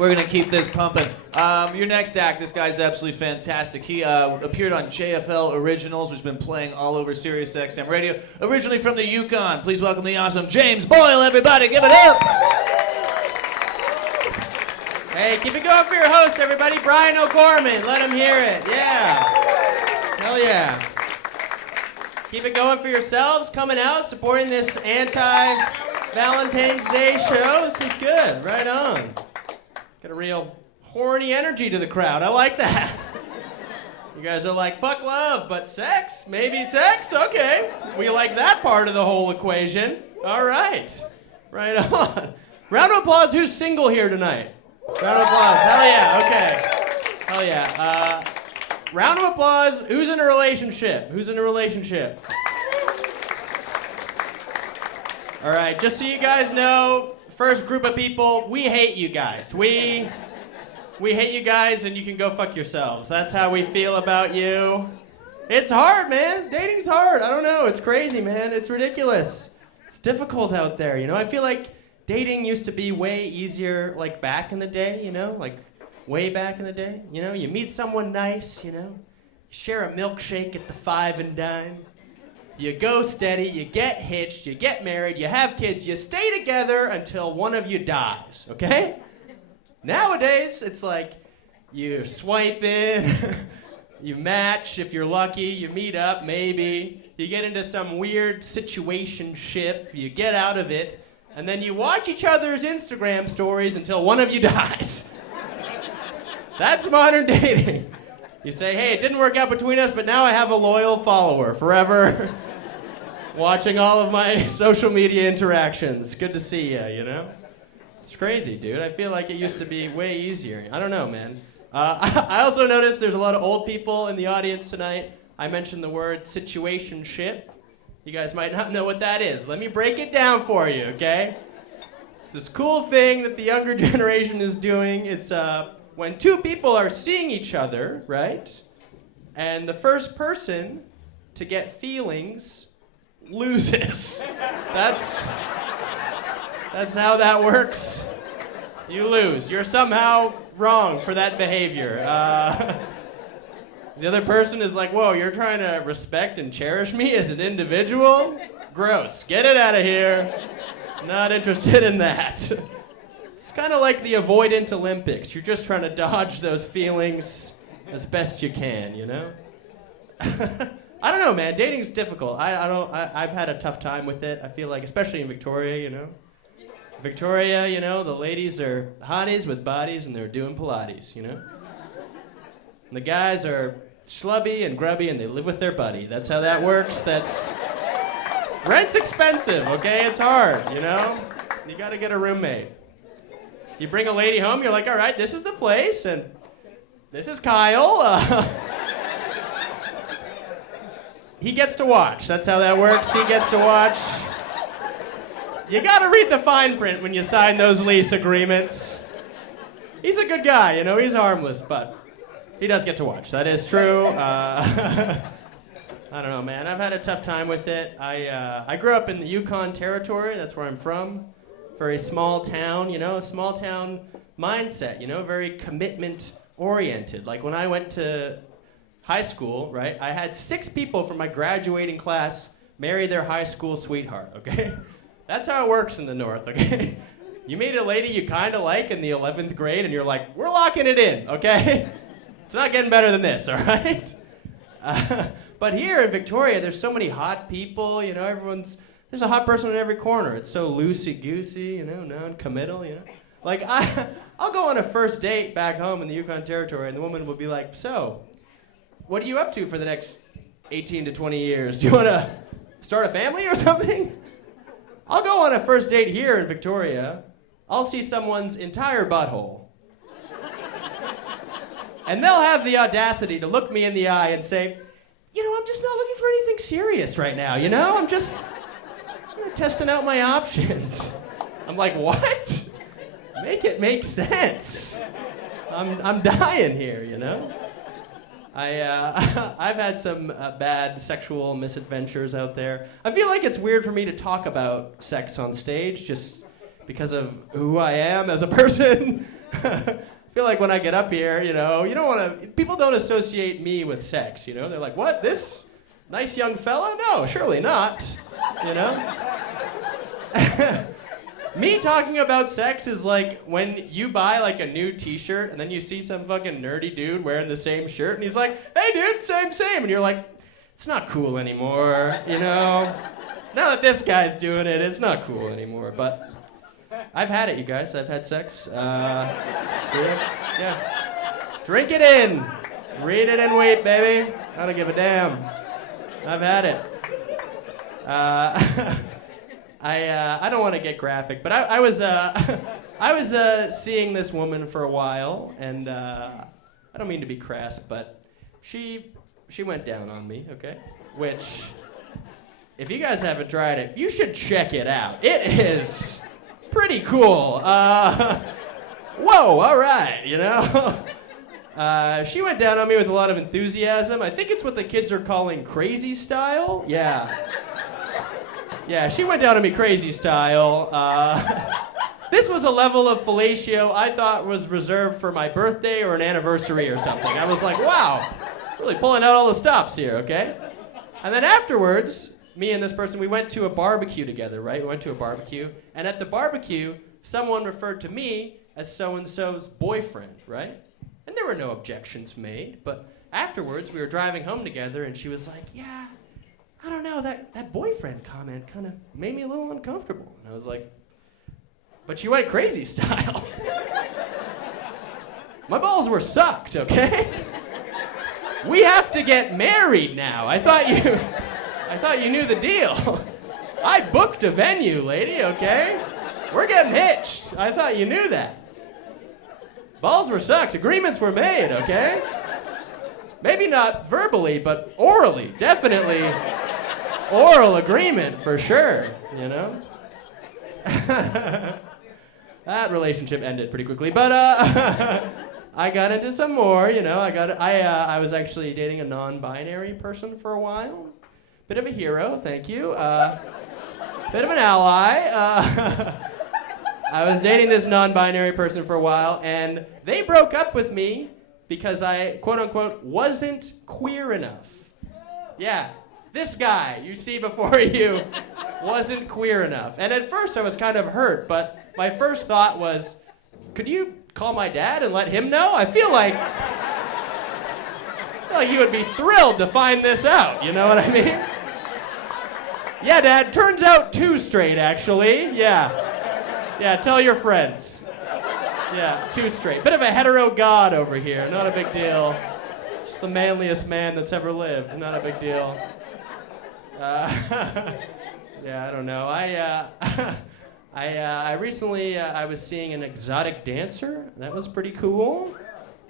We're going to keep this pumping. Your next act, this guy's absolutely fantastic. He appeared on JFL Originals, which has been playing all over Sirius XM Radio. Originally from the Yukon. Please welcome the awesome James Boyle, everybody. Give it up. Hey, keep it going for your host, everybody. Brian O'Gorman. Let him hear it. Yeah. Hell yeah. Keep it going for yourselves. Coming out, supporting this Anti-Valentine's Day show. This is good. Right on. Got a real horny energy to the crowd. I like that. You guys are like, fuck love, but sex? Maybe sex? Okay. We like that part of the whole equation. All right. Right on. Round of applause. Who's single here tonight? Round of applause. Hell yeah. Okay. Hell yeah. Round of applause. Who's in a relationship? Who's in a relationship? All right. Just so you guys know, first group of people, we hate you guys. We hate you guys, and you can go fuck yourselves. That's how we feel about you. It's hard, man. Dating's hard. I don't know. It's crazy, man. It's ridiculous. It's difficult out there, you know? I feel like dating used to be way easier, like, back in the day, you know? Like, way back in the day, you know? You meet someone nice, you know? You share a milkshake at the Five and Dime. You go steady, you get hitched, you get married, you have kids, you stay together until one of you dies, okay? Nowadays, it's like you swipe in, you match if you're lucky, you meet up maybe, you get into some weird situationship, you get out of it, and then you watch each other's Instagram stories until one of you dies. That's modern dating. You say, hey, it didn't work out between us, but now I have a loyal follower forever. Watching all of my social media interactions. Good to see you, you know? It's crazy, dude. I feel like it used to be way easier. I don't know, man. I also noticed there's a lot of old people in the audience tonight. I mentioned the word situationship. You guys might not know what that is. Let me break it down for you, okay? It's this cool thing that the younger generation is doing. It's when two people are seeing each other, right? And the first person to get feelings loses. That's how that works. You lose. You're somehow wrong for that behavior. The other person is like, whoa, you're trying to respect and cherish me as an individual? Gross. Get it out of here. Not interested in that. It's kind of like the avoidant Olympics. You're just trying to dodge those feelings as best you can, you know? I don't know, man. Dating's difficult. I've had a tough time with it. I feel like, especially in Victoria, you know. Victoria, you know, the ladies are hotties with bodies and they're doing Pilates, you know. And the guys are schlubby and grubby and they live with their buddy. That's how that works. Rent's expensive, okay? It's hard, you know. You gotta get a roommate. You bring a lady home, you're like, all right, this is the place, and this is Kyle. He gets to watch. That's how that works. He gets to watch. You gotta read the fine print when you sign those lease agreements. He's a good guy, you know, he's harmless, but he does get to watch. That is true. I don't know, man. I've had a tough time with it. I grew up in the Yukon Territory. That's where I'm from. Very small town, you know, a small town mindset, you know, very commitment oriented. Like when I went to high school, right, I had 6 people from my graduating class marry their high school sweetheart, okay? That's how it works in the North, okay? You meet a lady you kind of like in the 11th grade and you're like, we're locking it in, okay? It's not getting better than this, all right? But here in Victoria, there's so many hot people, you know, there's a hot person in every corner. It's so loosey-goosey, you know, non-committal, you know? Like, I'll go on a first date back home in the Yukon Territory, and the woman will be like, so, what are you up to for the next 18 to 20 years? Do you want to start a family or something? I'll go on a first date here in Victoria. I'll see someone's entire butthole. And they'll have the audacity to look me in the eye and say, you know, I'm just not looking for anything serious right now, you know? I'm just testing out my options. I'm like, what? Make it make sense. I'm dying here, you know? I've had some bad sexual misadventures out there. I feel like it's weird for me to talk about sex on stage just because of who I am as a person. I feel like when I get up here, you don't want to. People don't associate me with sex. They're like, what? This nice young fella? No, surely not. Me talking about sex is like when you buy like a new T-shirt and then you see some fucking nerdy dude wearing the same shirt and he's like, "Hey, dude, same," and you're like, "It's not cool anymore." Now that this guy's doing it, it's not cool anymore. But I've had it, you guys. I've had sex. It's real. Yeah. Drink it in. Read it and wait, baby. I don't give a damn. I've had it. I don't want to get graphic, but I was seeing this woman for a while, and I don't mean to be crass, but she went down on me, okay? Which, if you guys haven't tried it, you should check it out. It is pretty cool. Whoa, all right, she went down on me with a lot of enthusiasm. I think it's what the kids are calling crazy style. Yeah. Yeah, she went down on me crazy style. This was a level of fellatio I thought was reserved for my birthday or an anniversary or something. I was like, wow, really pulling out all the stops here, okay? And then afterwards, me and this person, we went to a barbecue together, right? We went to a barbecue. And at the barbecue, someone referred to me as so-and-so's boyfriend, right? And there were no objections made. But afterwards, we were driving home together, and she was like, yeah, I don't know, that boyfriend comment kind of made me a little uncomfortable. And I was like, but she went crazy style. My balls were sucked, okay? We have to get married now. I thought you knew the deal. I booked a venue, lady, okay? We're getting hitched. I thought you knew that. Balls were sucked. Agreements were made, okay? Maybe not verbally, but orally. Definitely oral agreement for sure, That relationship ended pretty quickly, but I got into some more, I was actually dating a non-binary person for a while. Bit of a hero, thank you. Bit of an ally. I was dating this non-binary person for a while, and they broke up with me because I, quote-unquote, wasn't queer enough. Yeah, this guy you see before you wasn't queer enough. And at first I was kind of hurt, but my first thought was, could you call my dad and let him know? I feel like he would be thrilled to find this out, you know what I mean? Yeah, Dad, turns out too straight, actually. Yeah, tell your friends. Yeah, too straight. Bit of a hetero god over here, not a big deal. Just the manliest man that's ever lived, not a big deal. Yeah, I don't know. I recently I was seeing an exotic dancer. That was pretty cool.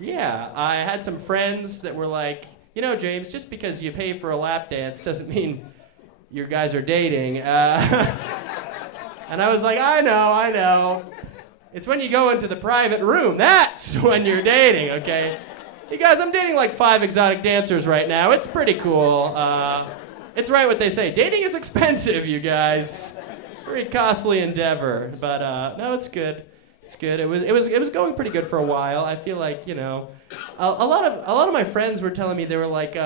Yeah, I had some friends that were like, James, just because you pay for a lap dance doesn't mean you guys are dating. And I was like, I know. It's when you go into the private room, that's when you're dating, okay? Hey guys, I'm dating like 5 exotic dancers right now. It's pretty cool. It's right what they say. Dating is expensive, you guys. Very costly endeavor. But no, it's good. It's good. It was going pretty good for a while. I feel like, a lot of my friends were telling me, they were like,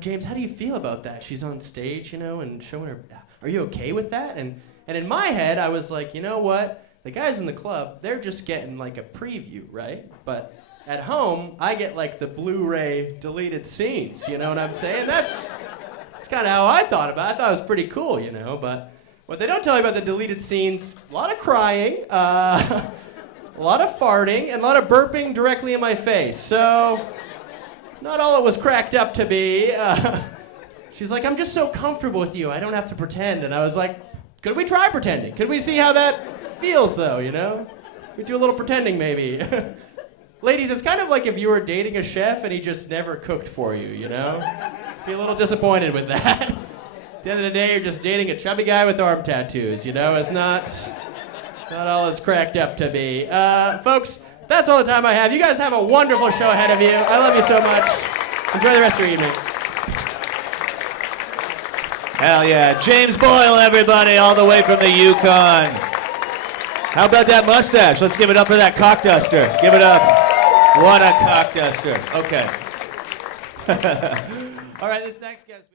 James, how do you feel about that? She's on stage, and showing her. Are you okay with that? And in my head, I was like, you know what? The guys in the club, they're just getting like a preview, right? But at home, I get like the Blu-ray deleted scenes. You know what I'm saying? That's kind of how I thought about it. I thought it was pretty cool, But what they don't tell you about the deleted scenes, a lot of crying, a lot of farting, and a lot of burping directly in my face. So, not all it was cracked up to be. She's like, I'm just so comfortable with you. I don't have to pretend. And I was like, could we try pretending? Could we see how that feels, though, We do a little pretending, maybe. Ladies, it's kind of like if you were dating a chef and he just never cooked for you, Be a little disappointed with that. At the end of the day, you're just dating a chubby guy with arm tattoos, It's not all it's cracked up to be. Folks, that's all the time I have. You guys have a wonderful show ahead of you. I love you so much. Enjoy the rest of your evening. Hell yeah. James Boyle, everybody, all the way from the Yukon. How about that mustache? Let's give it up for that cock duster. Give it up. What a cock duster. Okay. All right, this next guest.